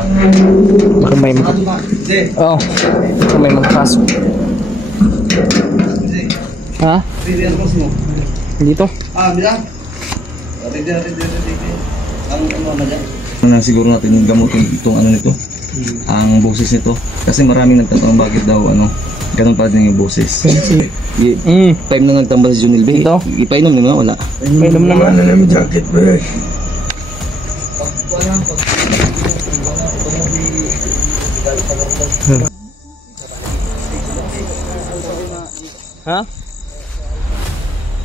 Baka may oh, baka may magpasok. Ha? Dito? Na siguro natin yung gamutin itong ano nito, ang boses nito. Kasi maraming nagtatanong bakit daw ganun pa din yung boses. Time na nagtambal si Junil B. Ipainom naman wala. Ipainom naman na yung jacket ba. Ha?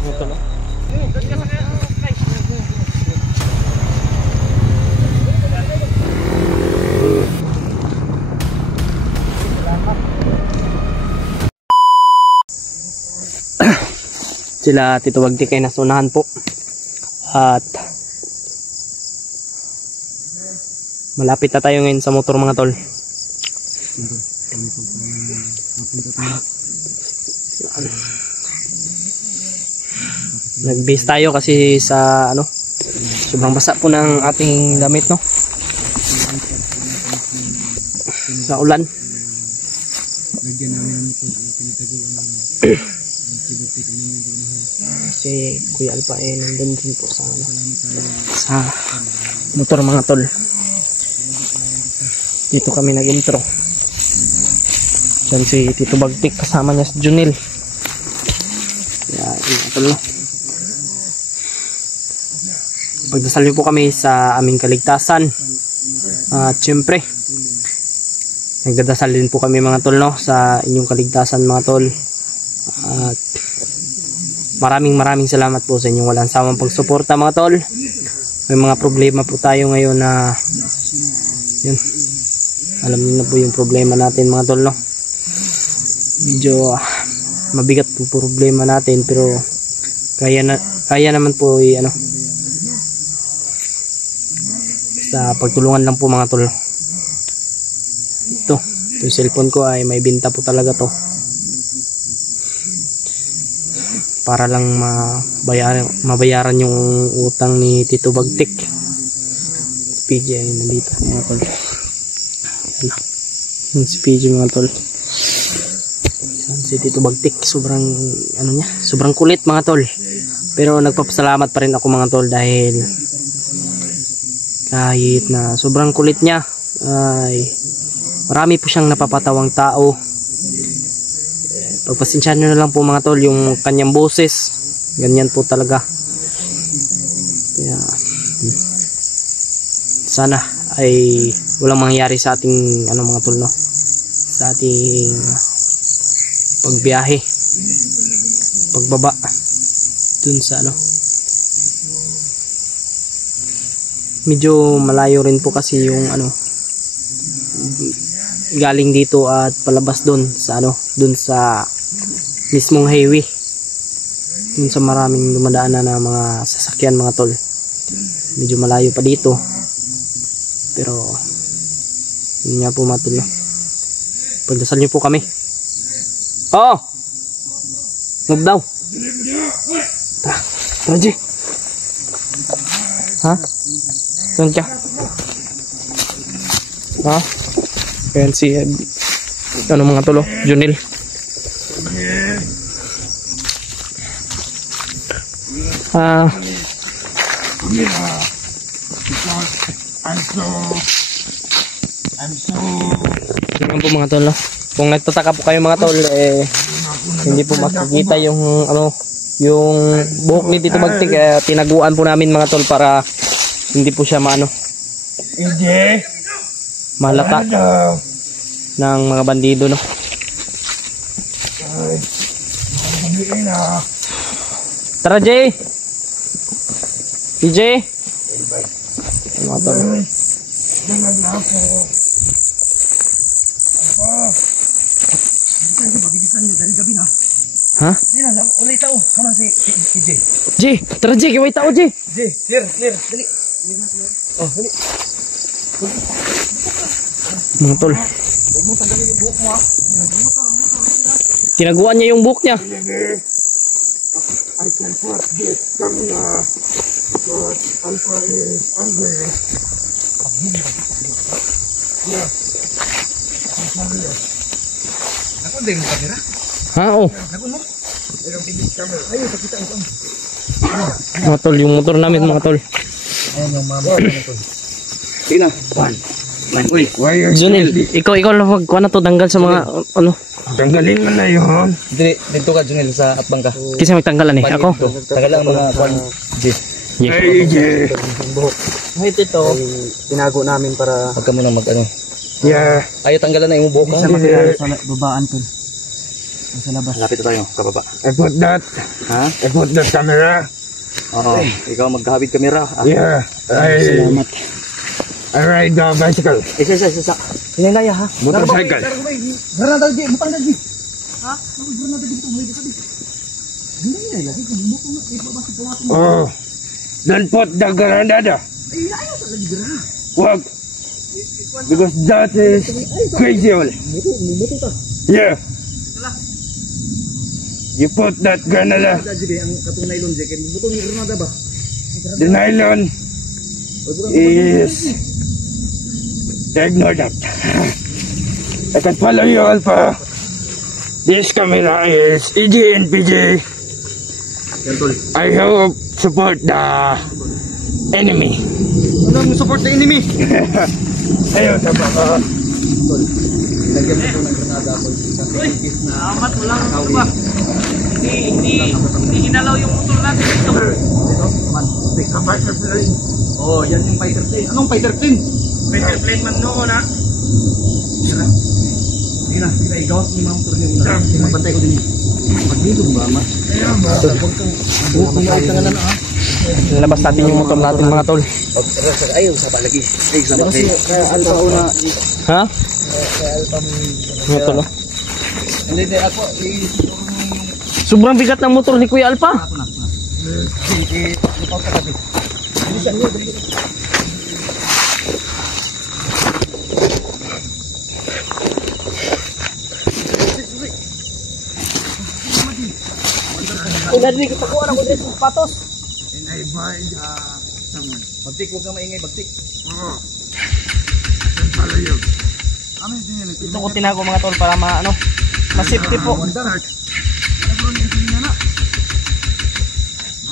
Ito na. Sila Tito Bagtik ay nasunahan po at malapit na tayo ngayon sa motor mga tol. Nag-base tayo kasi sa sobrang basa po ng ating damit sa ulan. Si Kuya Alpa ay nandun din po sa motor mga tol. Dito kami nag-intro. Diyan si Tito Bagtik kasama niya si Junil. Yan, tol. Pagdasal po kami sa aming kaligtasan. At syempre nagdadasal din po kami mga tol sa inyong kaligtasan mga tol. At maraming salamat po sa inyong walang sawang pagsuporta mga tol. May mga problema po tayo ngayon na yun, alam niyo na po yung problema natin mga tol medyo mabigat po problema natin pero kaya naman po sa pagtulungan lang po mga tol. Ito yung cellphone ko ay may binta po talaga to para lang mabayaran yung utang ni Tito Bagtik. Si PJ ay nandito mga tol. Yan si PJ mga tol. Yan si Tito Bagtik, sobrang sobrang kulit mga tol. Pero nagpapasalamat pa rin ako mga tol dahil kahit na sobrang kulit niya ay marami po siyang napapatawang tao. Pagpasensyahan nyo na lang po mga tol yung kanyang boses, ganyan po talaga. Kaya sana ay walang mangyari sa ating mga tol sa ating pagbiyahe, pagbaba dun sa medyo malayo rin po kasi yung galing dito at palabas dun sa mismong highway, dun sa maraming dumadaan na mga sasakyan mga tol. Medyo malayo pa dito pero yun nga po mga tol pagdasal nyo po kami. Huwag daw Raji. Ha? Saan ka? Ha? Ayan si mga tolo, Junil. Yan po mga tolo. Kung nagtataka po kayo mga tol, hindi po makikita yung yung buhok ni Tito Bagtik, tinaguan po namin mga tol para hindi po siya malata ng mga bandido Tara Jay, PJ mga tol. Ha? Ulay tao, sama si PJ. Jay, tara Jay, kiway tao Jay. Jay, clear, dali. Dali. Mga tol. Huwag mo tanggalin yung buhok mo Tinaguan niya yung buhok niya. I can forget Camila, but Alpha is angry. Ako din mo kamera. Ha, oh. Ako mo. Ayun, pakita ko. Mga tol, yung motor namin mga tol. Ayan yung mama. Sige na. Uy, Junel, ikaw lang magkuha na to, tanggal sa mga, ano. Tanggalin mo na yun. dito ka, Junel, sa atbang ka. Kasi magtanggalan eh, ako. Tagal lang mga kwan. Ay, Ije. Kahit ito, tinago namin para Huwag ka muna mag-ano. Yeah. Ayaw tanggalan na yung buhok mo. sa material sa babaan tol. Sa labas. Lapit na tayo, kababa. I put that. Ha? I put that camera. Oo. Ikaw magkahabit kamera. Yeah. Salamat. I ride the bicycle. Isa. Hinanaya ha? Motorcycle. Granada di, butang di. Oh. Don't put the granada. Wag. Because that is crazy. Yeah. You put that granada. The nylon is ignore that. I can follow you, Alpha. This camera is EG and PG. I hope support the enemy. Anong support the enemy? Ayun, tama ka. Lagyan mo ito ng granada ko. Salamat, walang ano ba? Hindi hinalaw yung motor natin dito. Oh, yan yung fighter plane. Anong fighter plane? Fighter plane man noon ha. Sige na, ikaw si Ma'am Turne muna. Magbantay ko din. Maglilong ba, Ma? Labas natin yung motor natin mga tol. Ayaw, saba lagi. Ay, saba kayo. Alpha una. Ha? Alpha mo. Mga tol. Hindi, ako. Sobrang bigat ng motor ni Kuya Alpha. Ikaw ka kasi. Bilisan mo. Narinig kita ko ako dito sa patos. And I buy someone. Bagtik, huwag kang maingay, bagtik. Oh. Don't follow you. Ito ko tinago mga tol para ma-safety po. Ano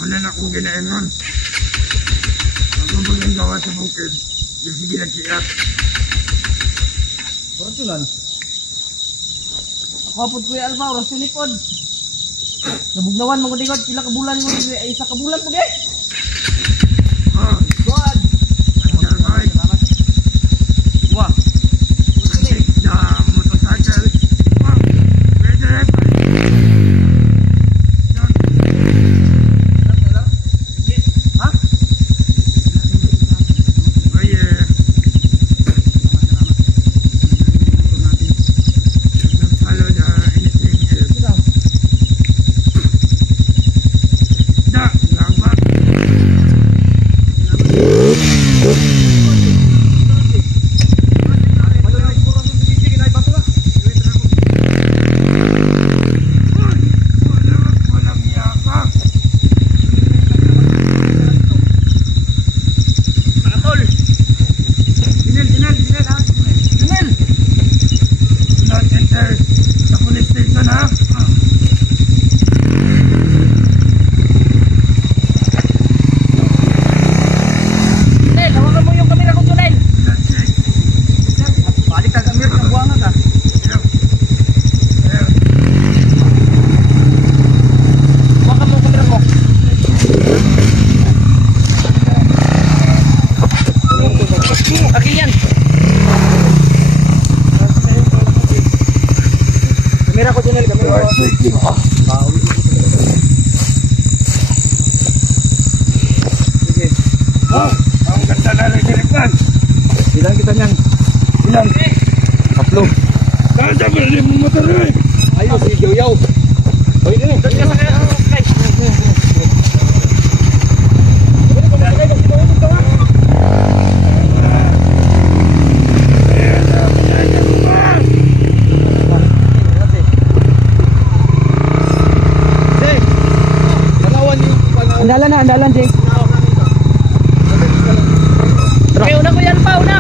na kung ginaingon? Ako maging gawa sa bukid. Yung sige na siyak. Parang tunan. Ako po Kuya Alpha, oras tinipod. Nabugnawan mo ko dikot, kila kabulan mo, ay isa kabulan mo di. Oh. God. Survive. Wah. Take the motorcycle. Oh. Where's the rifle? Ha? Oh yeah. Don't follow the anything else. Da, lambat. Walang yaka. Mga tol. Dinel ha. Dinel. Do not enter the police station ha. Junel, hawakan mo yung kamera ko Junel. Do not check. Balik ka kamera ng buwangan ka. Hawakan mo yung kamera ko. Akin yan. Kamera ko Junel, kamera ko. Oh, ang ganda na rin silikpan. Ilan kita niyan? Ilan? Tatlo. Kaya ba rin mo motor eh? Ayos, si Yoyaw. Oy, dito. Doon ka sa kaya. Andalan Jake. Okay, una ko yan pa, una.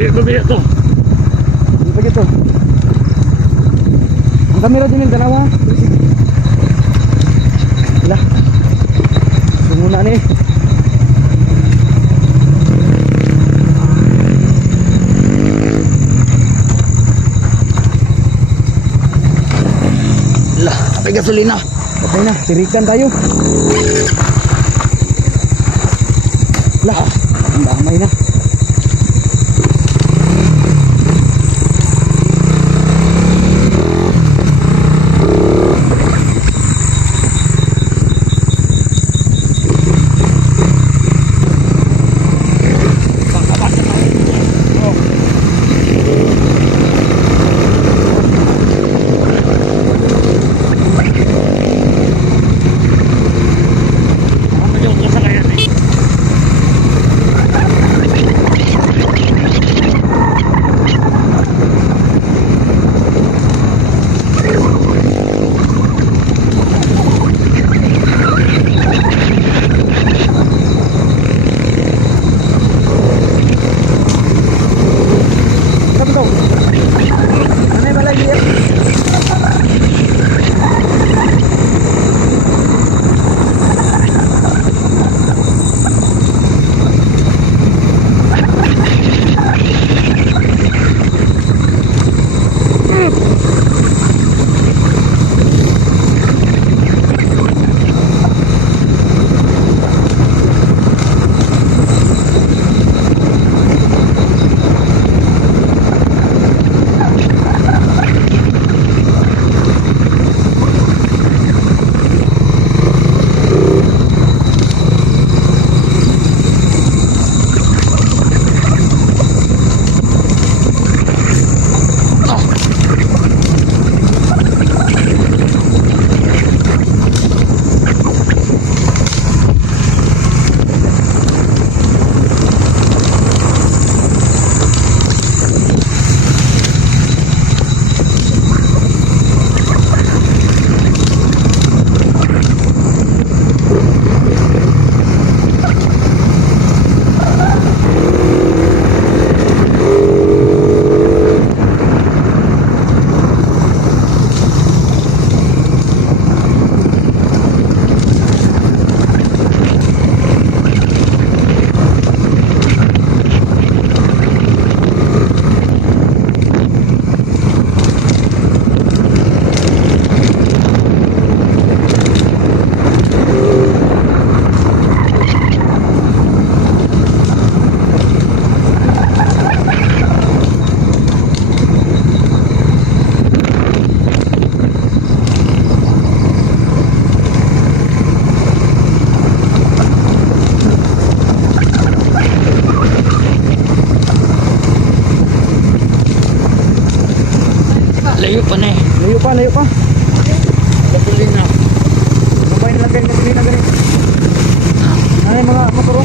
Layo ba biya to? Hindi pa gito. Ang kamera din yung dalawa. Wala. Ito muna na eh. Wala. Kapay gasolina. Okay na. Tirikan tayo. Wala. Ang damay na. Layo pa na eh. Layo pa, layo pa. Gasolina. Mabay na lang kayo gasolina ganito. Ano yung mga motor?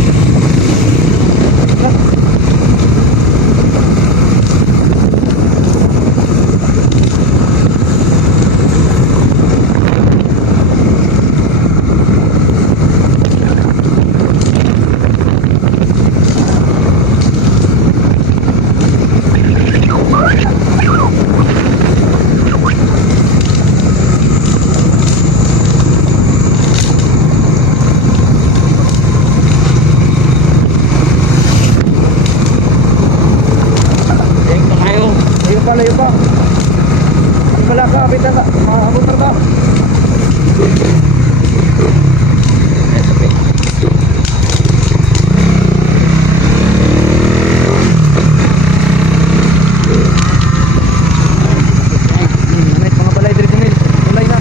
Layo pa. Wala ka, bita ka. Maabot na ka. Mga balay dito nil. Balay na.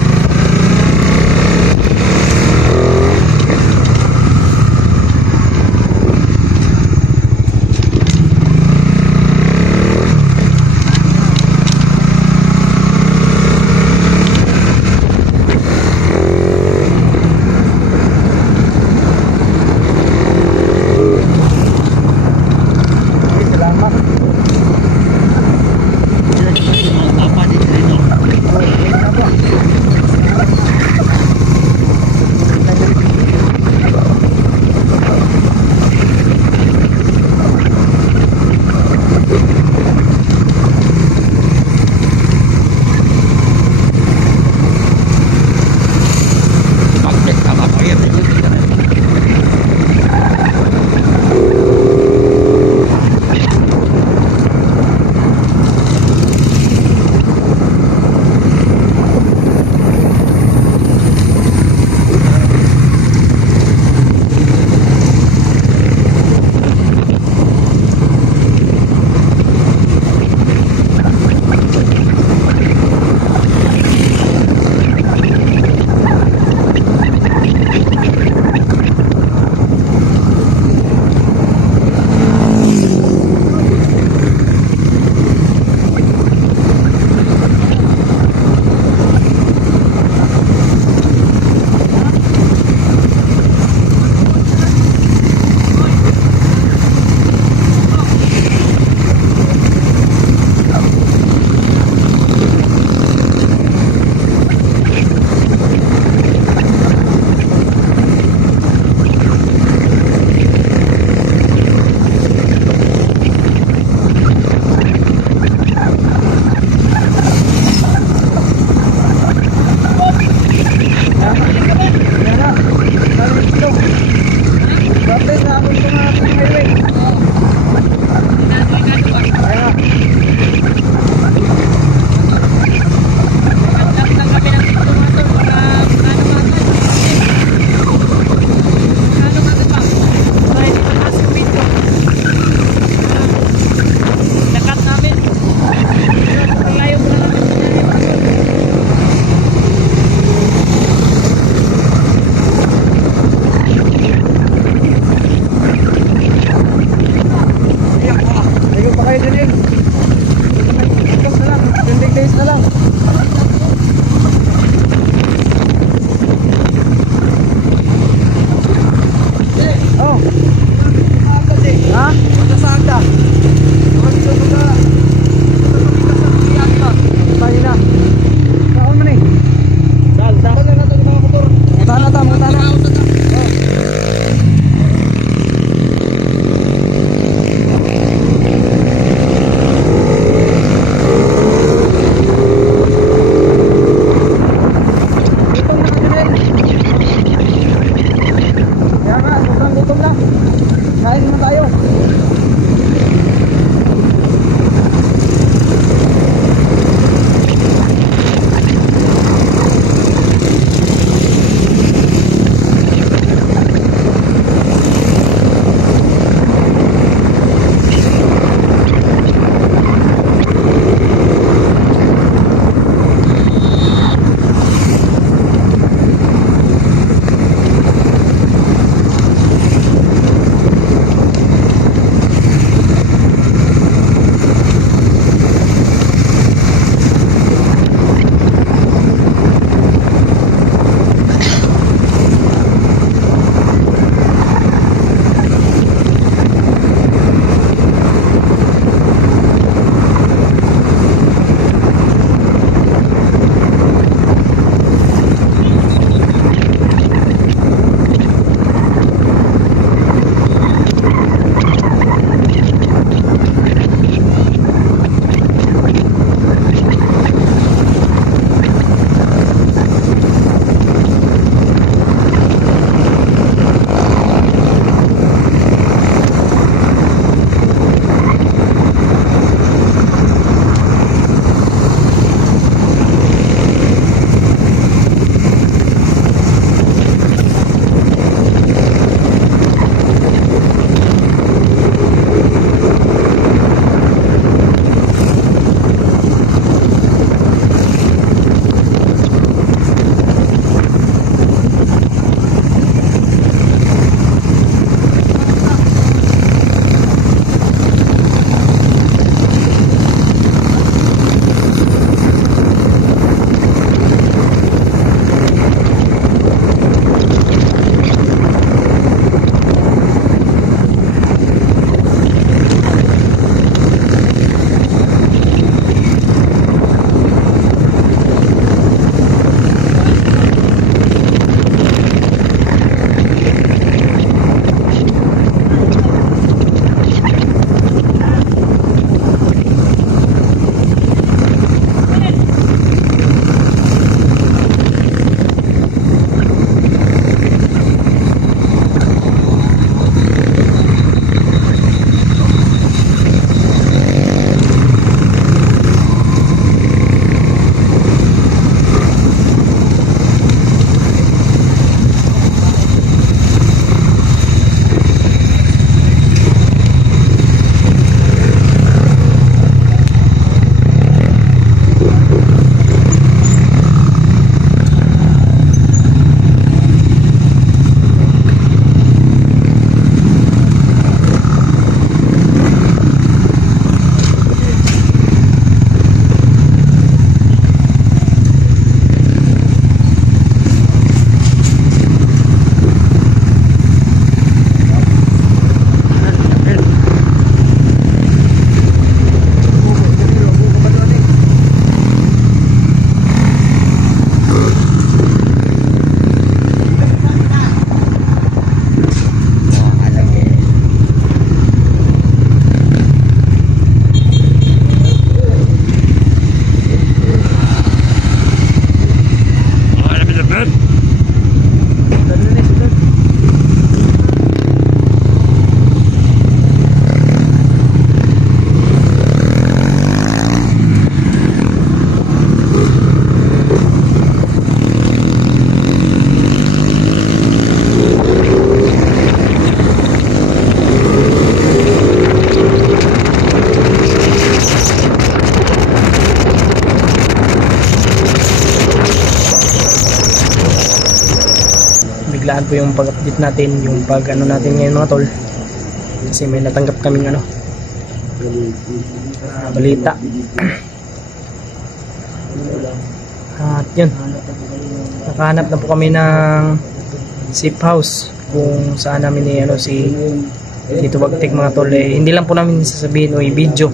biglaan po yung pag-update natin, yung pag ano natin ngayon mga tol, kasi may natanggap kaming ano, balita. At yun, nakahanap na po kami ng safe house kung saan namin si Tito Bagtik mga tol. Hindi lang po namin sasabihin o i-video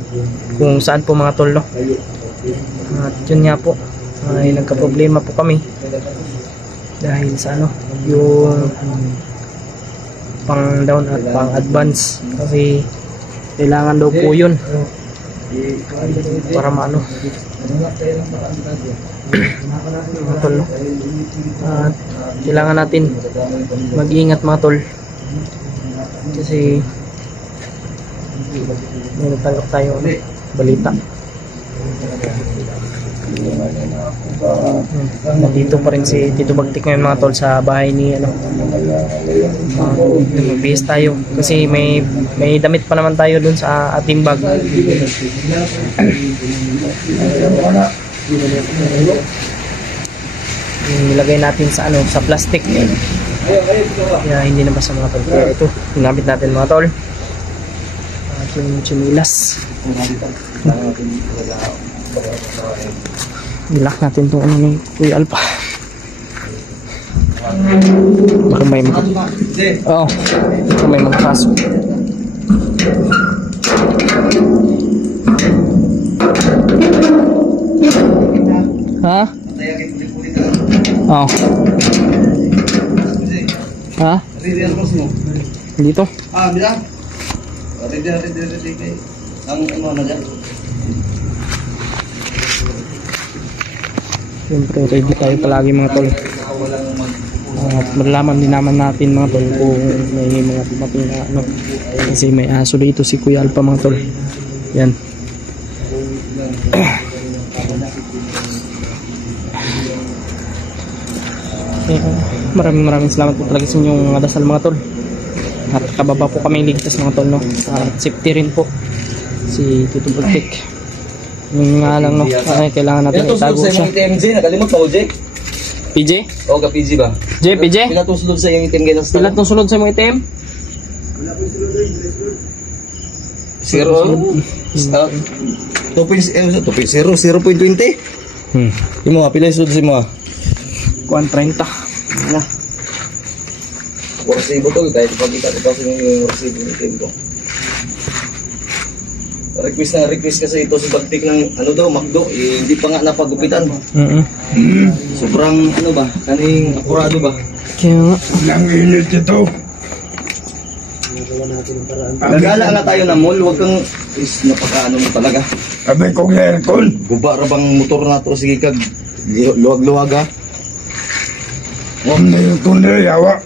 kung saan po mga tol, no? At yun nga po, ay nagka-problema po kami dahil sa yung pang down at pang advance, kasi kailangan daw po yun para mga tol, no? At kailangan natin mag-iingat mga tol, kasi may natanggap tayo balita. Nandito pa rin si Tito Bagtik ngayon mga tol sa bahay ni magbihis tayo kasi may damit pa naman tayo dun sa ating bag. Nilagay natin sa sa plastic, kaya hindi na basta mga tol. Kaya ito ginamit natin mga tol, at yung chinilas. Nilak natin itong ni Kuya Alpa. Baka may baka may magpasok. Ha? Ha? Dito? Bila? Ready. Ang na dyan? Siyempre, ready tayo palagi mga tol. At malalaman din naman natin mga tol kung may mga dumating na kasi may aso dito si Kuya Alpa mga tol. Yan. Maraming salamat po talaga sa inyong mga dasal mga tol. At kababa po kami ligtas mga tol, no? At safety rin po si Tito Bagtik. Yung nga lang, no? Ay, kailangan natin itago siya. MJ, nakalimot mo, Jake? PJ? Oo, ka PJ ba? PJ? Pila itong sulod sa iyong itim ganyan? Pila itong sulod sa mga itim? Zero. 0.20. Yung mga pila yung sulod sa mga? 130. Ano? Resibo to, kahit ipagkita ito sa yung resibo ng itim ko. Request kasi ito si Bagtik ng McDo, hindi pa nga napagupitan. Sobrang kaning apurado ba? Kaya nga. Ilang init ito. Nagala nga tayo na mall, wag kang napakaano mo talaga. Sabi kong aircon. Guba ra bang motor na to, sige kag luwag-luwag ha. Huwag na yung tunay, yawa.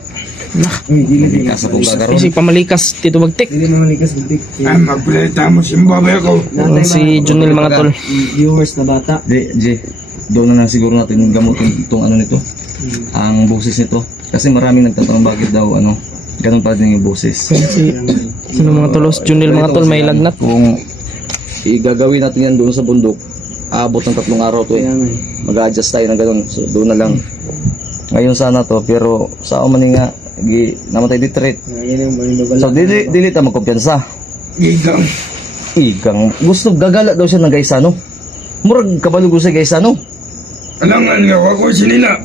Kasa po gagaroon. Si pamalikas Tito Bagtik. Ay, magpilita mo simbabe ko. Si Junel mga tol. Viewers na bata. Doon na lang siguro natin gamutin itong nito. Ang boses nito. Kasi maraming nagtatanong bakit daw ganun pa din yung boses. Sino mga tolos? Junel mga tol, may lagnat. Kung igagawin natin yan doon sa bundok, abot ng 3 araw to mag-adjust tayo na ganun. So doon na lang. Ngayon sana to, pero sa umani nga namatay di treat. So dili ta magkumpiyansa. Igang gusto gagala daw siya ng Gaisano. Murag kabalo ko sa Gaisano. Alangan nga ako sinina.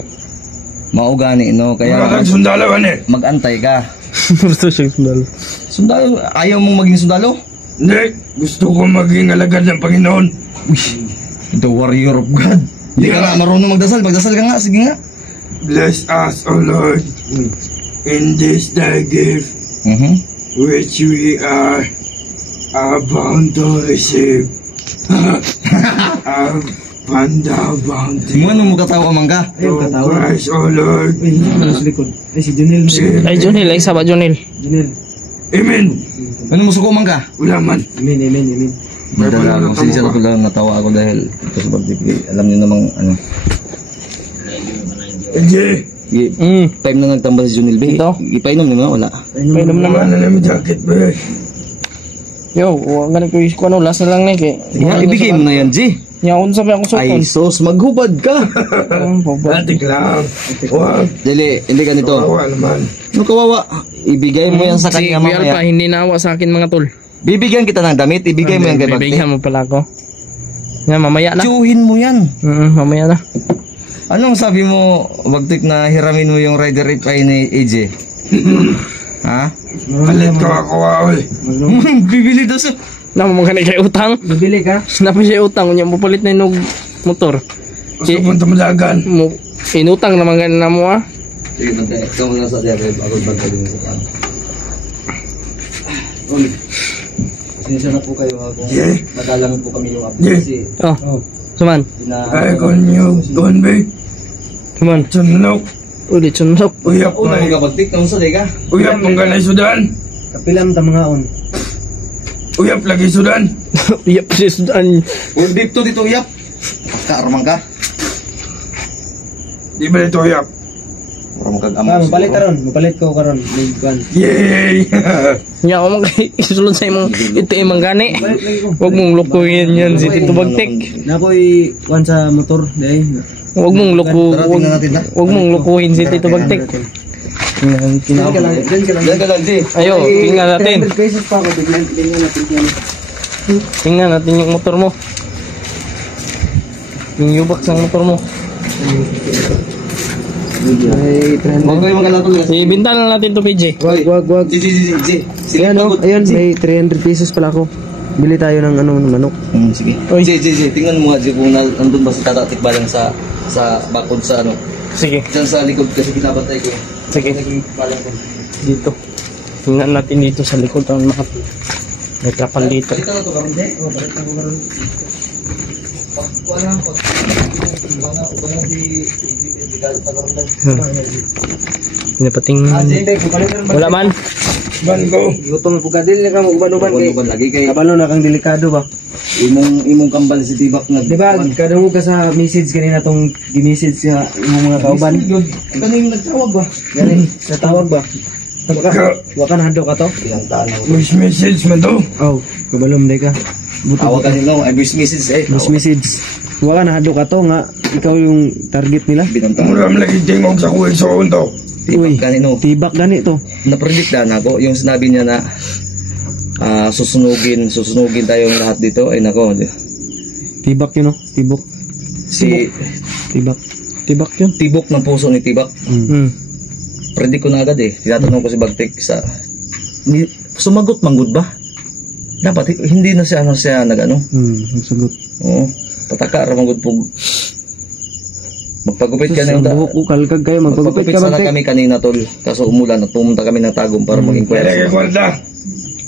Mao gani no, kaya sundalo mag-antay ka. Gusto siyang sundalo. Sundalo, ayaw mong maging sundalo? Hindi, gusto ko maging alagad ng Panginoon. The warrior of God. Hindi ka nga marunong magdasal ka nga, sige nga. Bless us, O Lord, in this thy gift, which we are bound to receive. Bounty. Mo katawa ka mangga? Christ, O Lord. Si Junel. Ay Junel, ay sabat Junel. Amen. Ano mo suko mangga? Wala man. Amen. Madala ako, sinsya na ko lang natawa ako dahil ito sa Bagtik. Alam niyo namang Hindi. Time na nagtambal si Junil B. Ito? Ipainom niyo wala. Painom naman. Wala na namin jacket ba? Yo, ganun ko yung last na lang na kay. Ibigay mo na yan, G. Yaon sabi ako Ay, sukon. sos, maghubad ka. Atik lang. Huwag. Dili, hindi ganito. Kawawa naman. Ano kawawa? Ibigay mo yan sa Si kanya Kuya Alpa, mamaya. hindi naawa sa akin mga tol. Bibigyan kita ng damit, ibigay mo yan kay Bagtik. Bibigyan mo pala ako. Yan, mamaya na. Tiyuhin mo yan. Mamaya na. Anong sabi mo, Bagtik, na hiramin mo yung rider reply ni AJ? Ha? Palit ko ako, oy. Bibili daw sa... Naman ka na kay utang. Bibili ka? Snapin siya utang. Kanya mo palit na yung motor. Gusto punta malagan. Inutang naman ganun na mo ah. Sige, bantay. Ikaw mo lang sa diya, ako bantay din sa pan. Ulit. Pasensya na po kayo kung nagalang po kami yung update kasi... Suman. Ay, konyo, konbe. Suman. Sunok. Ulit sunok. Uyap Una mo. mga Bagtik, kamusta day ka? Uyap mong ganay sudan. Kapilam ta mga on. Uyap lagi sudan. Iyap siya sudan. Well, dito yap. Basta armang ka. Di ba ito uyap? Armang kag-amang Mapalit ka ron. Mapalit ko karon. Ligban. Yay! Nga ako isulod sa imong itiim ang gani. Huwag mong lukuhin yan si Tito Bagtik. Nakoy kuan sa motor dai. Huwag mong Tingnan natin na. Huwag mong lukuhin si Tito Bagtik. Diyan ka lang. Yan ka lang, G. Ayo, tingnan natin. 300 pesos pa ako. Tingnan natin yan. Tingnan natin yung motor mo. Yung U-box ng motor mo. Ay, 300. Huwag kayo magkalatol. Ibinta na natin to PJ. Wag. G. Sige, Ayan o. pagod. Ayan, may 300 pesos pala ako. Bili tayo ng manok. Sige. Oy. G. Tingnan mo nga, G, kung nandun ba si Tatatik Balang sa bakod sa ano. Sige, Diyan sa likod kasi pinapatay ko. sige. Balang ko. Dito. Tingnan natin dito sa likod ang mga may kapal dito. Balik ka na to, karon, G. Balik ka ko karon. Wala si Pinapating... Wala man. Ban ko. Gutom po ka dili ka mo uban-uban kay. Uban lagi kay Kabalo na kang delikado ba? imong kambal si Tibak nag. Di ba? Kadungog ka sa message kanina tong gi-message sa imong mga kauban. Kano yung nagtawag ba? Galing sa tawag ba? Waka na hado ka to? Ilang taon na. Wish message man to. Oh, kabalom day ka. Tawag ka nila, I wish message eh. Message. Waka na hado ka to nga ikaw yung target nila. Binanta. Muram lagi tingog sa kuwil sa unto. Uy, Tibak kanino. tibak gani to. Na-predict na ako yung sinabi niya na susunugin tayong lahat dito ay nako. Tibak yun no? Tibok. Si Tibak yun. Tibok ng puso ni Tibak. Predict ko na agad eh. Tinatanong ko si Bagtik sumagot manggod ba? Dapat hindi na siya nagano. Sagot. Oo. Pataka ra manggod pug. Magpagupit ka Sa na buhok ko kalkag kayo magpagupit ka sana ba? kami kanina tol. Kaso umulan at pumunta kami ng Tagum para Kaya mag-inquire. kay kwarta.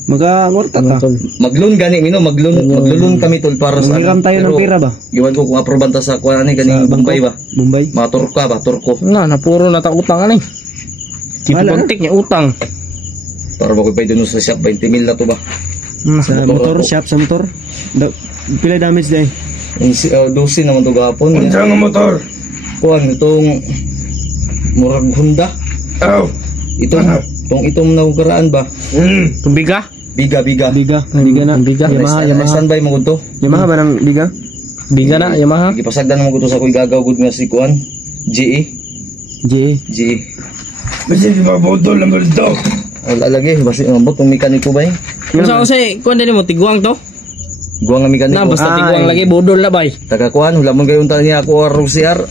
Magka-ngorta ka. Maglun gani maglulun kami tol para sa Mangiram tayo ng pera ba? Iwan ko kung aproban ta sa kuan ani ganing Bombay ba. Bombay. Mga Turka ba, Turko. Na puro na ta utang ani. Tito Wala na. Bagtik niya utang. Para ba ko pay doon sa shop 20 mil na to ba. Sa motor, shop sa motor. Pila damage day? Yung 12 naman to gapon. Unsa nga motor? Kuan itong murag Honda. Aw. Itong naugaraan ba. Tumbiga? Biga. Biga na. Biga. Yamaha. Standby mo to. Yamaha ba ng biga? Biga na, Yamaha. Gipasagdan mo ko to sa kuy gagaw gud nga si kuan. GE. J. Kasi di mabudol lang dito. Wala lagi basi mabot tong mekaniko ba eh. Kung sa kasi, kuha din mo, tiguang to? Guwang nga mekaniko. Na, basta tiguang lagi, budol na bay. Taga kuan, wala mong gayon tani ako RCR.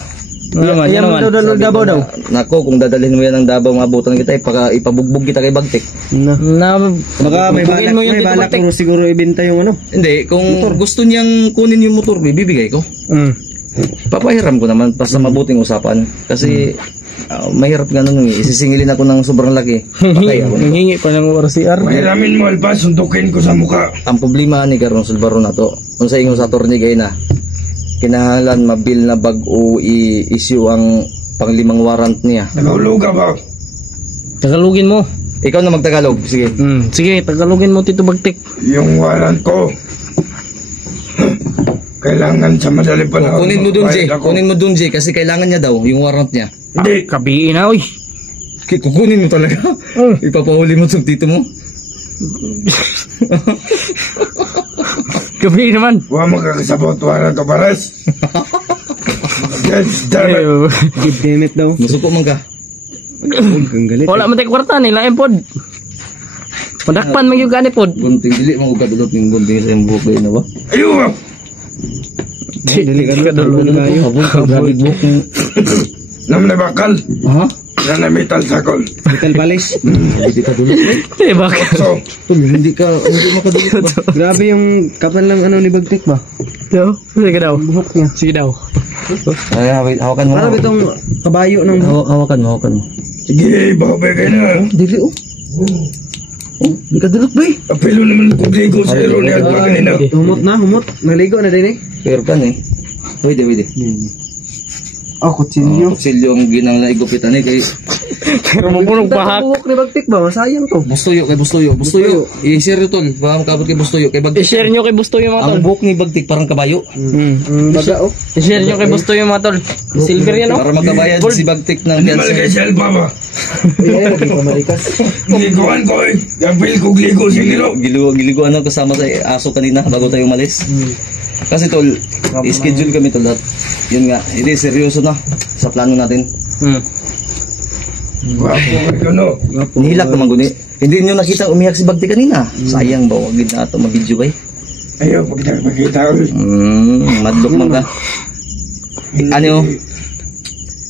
Yan naman. Dabaw daw. Nako, kung dadalhin mo yan ng Davao, mabutan kita, ipabugbog kita kay Bagtik. Na. Baka may Bugin mo yung Tito balak Bagtik. mo siguro ibenta yung ano. Hindi, kung gusto niyang kunin yung motor, bibigay ko. Papahiram ko naman, basta mabuting usapan. Kasi, mahirap ganun eh. Isisingilin ako ng sobrang laki. Patay ako. Nanghingi pa ng RCR. Mahiramin mo alpas, suntukin ko sa muka. Ang problema ni Karon Sulbaro na to, kung sa inyo sa attorney gay na, kinahanglan mabil na bag-o i-issue ang panglimang warrant niya. Nagahuluga ba? Tagalogin mo. Ikaw na magtagalog, sige. Sige, Tagalogin mo, Tito Bagtik. Yung warrant ko. Kailangan sa madali pa na. Kunin mo dun, Jay. Bayad ako. Kunin mo dun, Jay, kasi kailangan niya daw yung warrant niya. Hindi. Kabiin na, oy. Kukunin mo talaga. Ipapahuli mo sa tito mo. Kabiin naman. Huwag magkakasabot warrant o pares. Yes, damn it. God damn it daw. Masuko man ka. Ang galit. Wala man tayo kwarta, nila pod. Padakpan magyug ani pod. Gunting dili mo kadulot ning gunting sa imong buhok na ba? Ayaw! Dili ka dulot kayo. Grabe buhok mo. Nam na bakal. Ha? Na metal sakol. Metal polish. Hindi ka dulot. Eh bakit? So, Hindi makadulot ba? Grabe yung kapal ng ano ni Bagtik ba? Daw. Sige daw. Buhok niya. Sige daw. Ay, hawakan mo. Parang itong kabayo ng buhok. Hawakan mo. sige, babay ka na. Dili oh. Oh, di ka dulot ba eh? Apelo naman kung ligo sa iro niya at maganina. Humot. Naligo na din eh. Pero kan eh. Pwede. Oh, kutsilyo. Kutsilyo ang ginang naigupitan eh kay Pero mapunong pahak. Buhok ni Bagtik ba? Masayang to. Bustoyo. I-share ito. Baka makabot kay Bustoyo. Kay Bagtik. I-share nyo kay Busto yung mga tol. Ang buhok ni Bagtik parang kabayo. Baga oh. I-share nyo kay Busto yung mga tol. Silver yan, no? Para makabayad si Bagtik ng Hindi malagay fiancé. siya albaba. Lagi pa malikas. Liguan ko eh. Gapil kong ligo sa nilo. Giligo ano kasama sa aso kanina bago tayo umalis. Kasi tol, schedule kami tol. Yun nga, hindi seryoso na sa plano natin. Wapo ka no. Nihilak naman guni. Hindi nyo nakita umiyak si Bagtik kanina. Sayang ba, wag na ito mag-video ba eh. Ayaw, pagkita ulit. Madlok man ka. Ano?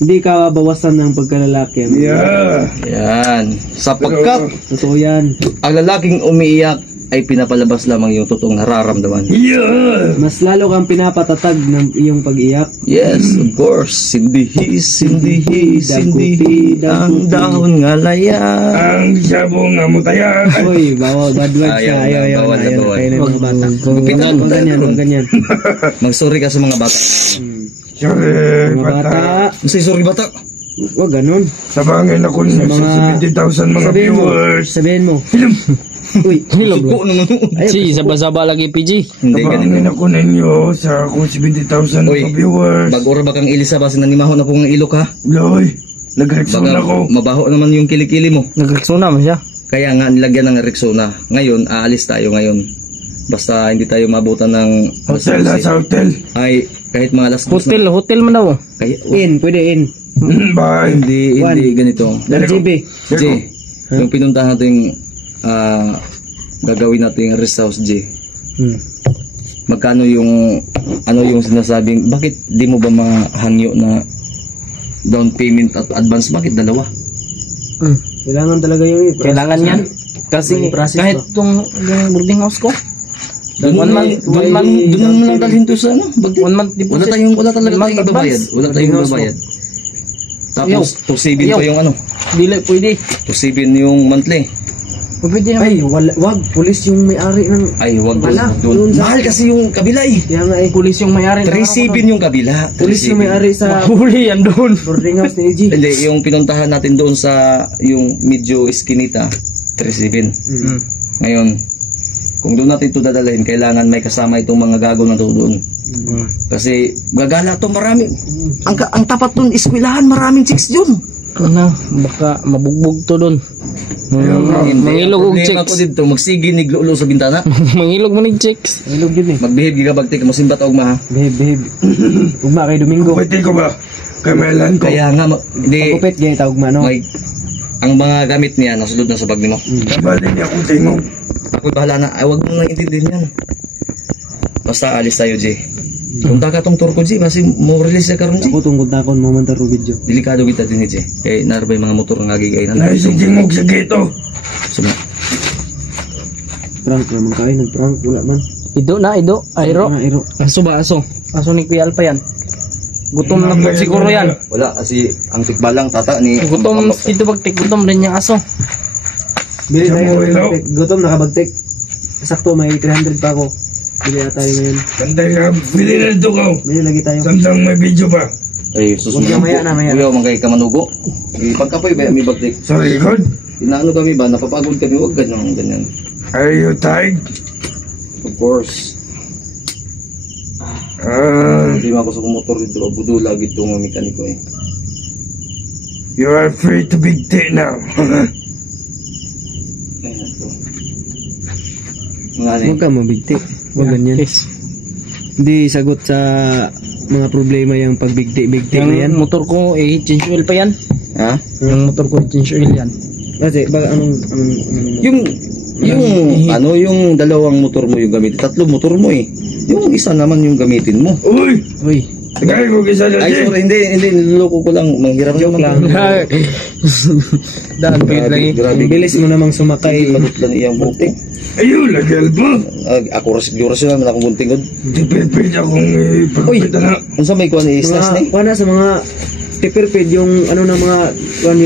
Hindi ka bawasan ng pagkalalaki. Yeah. Yan. Sapagkat Totoo yan. ang lalaking umiiyak ay pinapalabas lamang yung totoong nararamdaman. Yeah. Mas lalo kang pinapatatag ng iyong pag-iyak. Yes, of course. Sindihis, ang dahon nga laya. Ang sabong nga mutaya. Uy, bawal. Bad words Ayaw, na. Ayaw. bawal na Ayaw. bawal. Kayo na yung mga bata. Gupitan mo tayo. Huwag ganyan. Mag-sorry ka sa mga bata. Sorry, Mga bata. bata. Say sorry bata. Huwag ganun. Sabangin ako sa mga- 70,000 mga Sabihin mo. viewers. Sabihin mo. Uy. Suko naman. Si, saba-saba lagi PG. Hindi ganito. Sabangin ako ninyo sa akong 70,000 Uy, mga viewers. Bag-ora ba kang ilisa ba sinanimaho na po ng ilok ha? Loy, nag-reaction Baga ako. mabaho naman yung kilikili mo. Nagreksona mo siya. Kaya nga nilagyan ng Rexona. Ngayon, aalis tayo ngayon. Basta hindi tayo mabutan ng Hotel ha, sa hotel. ay kahit mga alas 2 na. Hotel man daw. Kaya, Pwede in. Bye. hindi ganito. GB. J, yung pinuntahan natin gagawin natin rest house J. Magkano yung sinasabing bakit di mo ba mahangyo na down payment at advance? Bakit dalawa? Kailangan talaga yun. Kailangan yan. Kasi May process kahit ba? yung boarding house ko, Doon mo lang dalhin to sa ano? Bagti. 1 month deposit. Wala talaga Month tayong ibabayad. advance. Wala tayong ibabayad. Tapos, 2.7 pa yung ano. Dili, pwede. 2.7 yung monthly. Pwede naman. Ay, wag. Pulis yung may-ari ng... Ay, wag Wala, doon. doon sa- Mahal kasi yung kabila eh. Kaya nga eh. Pulis yung may-ari. 3.7 yung kabila. Pulis yung 3.7. may-ari sa Huli yan doon. boarding house ni EG. Hindi, yung pinuntahan natin doon sa yung medyo iskinita, 3.7. Ngayon, kung doon natin ito dadalhin, kailangan may kasama itong mga gago na doon. Kasi gagala to marami. Ang tapat doon, eskwelahan, maraming chicks doon. Ano, baka mabugbog to doon. Mangilog og Problema ko chicks. dito, magsigi niglulo sa bintana. Mangilog mo ng chicks. Ilog yun eh. Magbehave gigabagti ka mo simbat og maha. Behave. Ugma kay Domingo. Pwede ko ba? Kamalan ko. Kaya nga hindi Pagupit, ganyan tawag ma, no? may ang mga gamit niya nasulod na sa bag nimo. Kabalin niya akong tingog. Ako bahala na. Ay, wag mo nang intindihin yan. Basta alis tayo, J. Kung taka tong tour ko, J, kasi mo release na karon, J. Ako tungkol takon mo man taro video. Delikado kita din, J. Kaya narabay mga motor nga gigay na. Naising tingog sa gito. Suma. Prank naman kayo, nag-prank, wala man. Ido na, ido. Ayro. Iro. Aso ba, aso? Aso ni Kuya Alpa yan. Gutom na po siguro yan. Wala, kasi ang tikbalang tata ni... Gutom, dito bagtik, gutom rin yung aso. Bili Sa tayo mga ilaw. ng gutom, nakabagtik. Sakto, may 300 pa ako. Bili na tayo ngayon. Santay ka, pili na ito ka. Bili lagi tayo. Samtang may video pa. Ay, susunod. Huwag maya na, maya na. Kuya, mangkay ka manugo. Pagkapoy ba, may bagtik. Sorry, God. Inaano kami ba, napapagod kami, huwag ganyan, ganyan. Are you tired? Of course. Hindi mo ako sa motor dito, abudo lagi ito mga mekaniko eh. You are free to big tea now. Ayan ito. Nga Huwag ka mabigtik. Huwag ganyan. Yes. Hindi sagot sa mga problema yung pagbigtik-bigtik na yan. Yung motor ko, change oil pa yan. Ha? Yung motor ko, change oil yan. Kasi, anong Yung Yung dalawang motor mo yung gamitin. 3 motor mo eh. Yung isa naman yung gamitin mo. Uy! Uy. Tagay ko kisa na Ay, sorry, hindi, niloloko ko lang. Manghiram Joke lang. Daan pa lang eh. Grabe. Ang bilis mo namang sumakay. Padot lang iyang buko. Ayun, lagi alpa. Ako rasyon naman akong buntingod. Di pwede akong ipagpita na. Kung sa may kuha ni Islas ni? Kuha na sa mga pepperpid yung ano na mga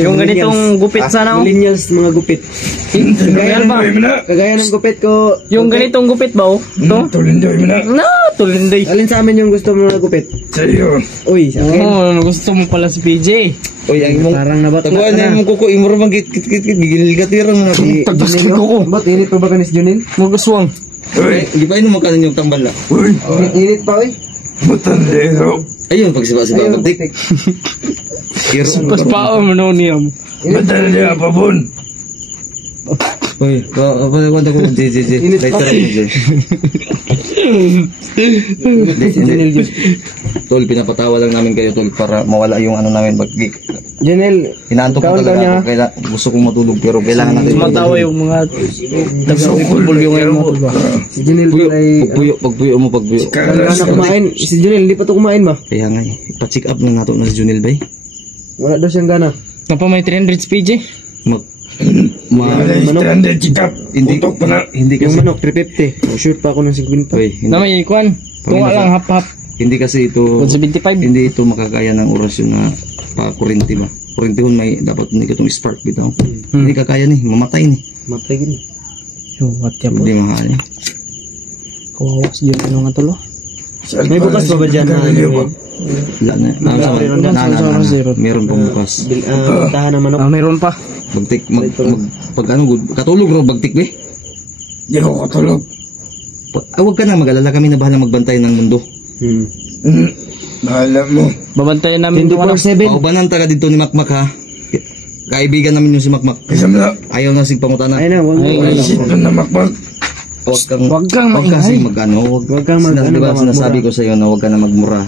Yung ganitong gupit sana oh. millennials mga gupit. Kagaya ba? Kagaya ng gupit ko. Yung ganitong gupit ba oh? Ito? Tulindoy mo na. No, tulinday. Alin sa amin yung gusto mo na gupit? Sa'yo. Uy, sa akin. Oo, gusto mo pala si PJ. Oy, ang imong Parang nabatla taguan ka na na. imong kuko imong ramang gigilgatiran na ako. Tagas Junil, ko ko. oh. Ba't init pa ba kanis Junil? Magaswang. Uy! Gipain mo kanin yung tambal la. Uy! Init pa uy. Matandero! Ayun pagsiba-siba Ayun, pagtik. Pas pao mo no niya. Matandero pa bun! Oy, wala ko JJ. Init pa. Later mo Junil, Tol, pinapatawa lang namin kayo tol para mawala yung ano namin pag Junil, inaantok ko Kaon talaga niya. ako. Kaya gusto kong matulog pero kailangan natin. Tumatawa yung mga taga-football yung ngayon mo ba? si Junil Puyo, ay pagpuyo mo. wala na kumain. Si Junil, hindi pa to kumain ba? Kaya nga eh, pa-check up na nato na si Junil bay. Wala daw siyang gana. Napa may 300 PJ? Mag Alay, stranded chikap! hindi Utok pa na! hindi Yung kasi manok, 350. O shoot pa ako ng 50 pa. Oy, Na may ikuan. Tunga lang hap-hap. hindi kasi ito 75. hindi ito makakaya ng orasyon na pa-kurente ba. Kurentehon may dapat hindi ka itong spark bitaw. Hindi kakaya ni, mamatay ni. Matay gini. Yo, what ya Hindi mahal ni. Kawawa si Jun ano nga tulo. May bukas pa ba dyan na Wala na. Meron dyan, Meron pang bukas. tahan ng manok? Ah, meron pa. Bagtik pag ano katulog ro bagtik be. Di ako katulog. Huwag ka na mag-alala, kami na bahala magbantay ng mundo. Bahala mo. Babantayan namin yung ano. 24/7. Paubanan taga dito ni Makmak ha. Kaibigan namin yung si Makmak. Isa mo na. Ayaw na sigpangutana. Ay na, wag mo. Ay, Isip mo na makmak. Huwag kang kasi maingay. mag-ano. Huwag kang mag- Diba, ano, sinasabi ko sa iyo na huwag ka na magmura.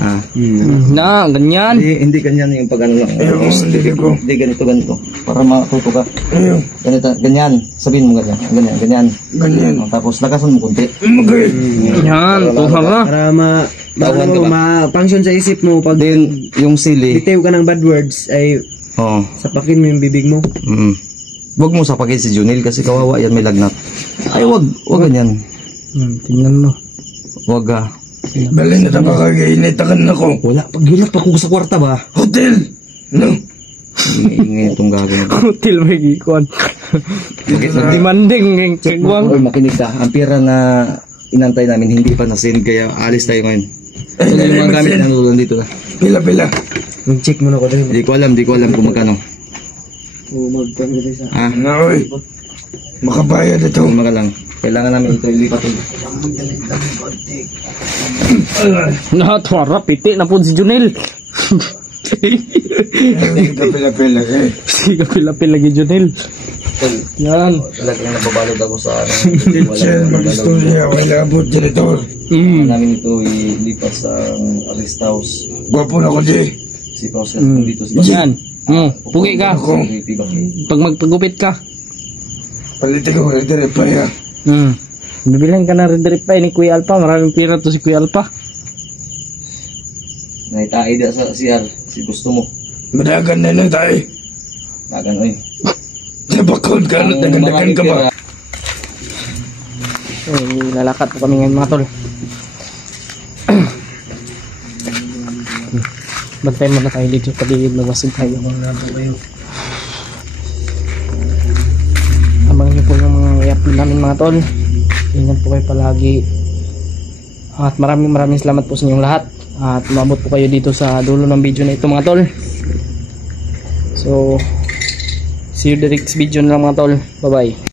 Ha? Na, ganyan. Hindi ganyan yung pag-ano lang. Ayaw, hindi ko. Hindi ganito. Para matuto ka. Ayaw. Ganyan. Sabihin mo ganyan. Ganyan. Tapos lakasan mo kunti. Magay. Yan, tuha ka. Para Tauhan ka ba? ma-function sa isip mo pag Then, yung sili. bitaw ka ng bad words ay Oo. sapakin mo yung bibig mo. Huwag mo sapagin si Junil kasi kawawa yan, may lagnat. Ay, wag ganyan. Tingnan mo. Wag ah. Bali na taba kagainitakan ako. Wala, pagilat pa ko sa kwarta ba? Hotel! No? Ingay itong gago na. Hotel may ikuan. Demanding yung kagwang. Oy, makinig ka. Ang pera na inantay namin, hindi pa na-send, kaya alis tayo ngayon. So, yung mga gamit na nandun dito na. Pila. Mag-check mo na ko din. Hindi ko alam kung magkano. O mag-pangili sa... Ah, Na, oy. Makabayad ito. mga lang. Kailangan namin ito ilipat. Nahatwara, piti na po si Junel. Hindi ka pila-pila eh. Sige, pilapil lagi Junel. Yan. Talagang nababalod ako sa Teacher, mag-istorya. Wala abot janitor. namin ito ilipat sa rest house. Gwapo na ko di. Si Pauser, dito si Yan. Pugi ka. Pag magpagupit ka. Palitin ko dire pa ya. Bibilhan ka na rin direct pa ni Kuya Alpa. Maraming pira to si Kuya Alpa. Naitaida sa CR, si gusto mo. Madagan na lang tayo. Nagan, oy. Nabakod ka na, dagan ka ba? Lalakat po kami ngayon mga tol. Bantay mo na tayo dito. Paligid magbasig tayo. Abangan niyo po yung mga i-upload namin mga tol. Ingat po kayo palagi. At maraming salamat po sa inyong lahat. At umabot po kayo dito sa dulo ng video na ito mga tol. So see you the next video na lang mga tol. Bye bye.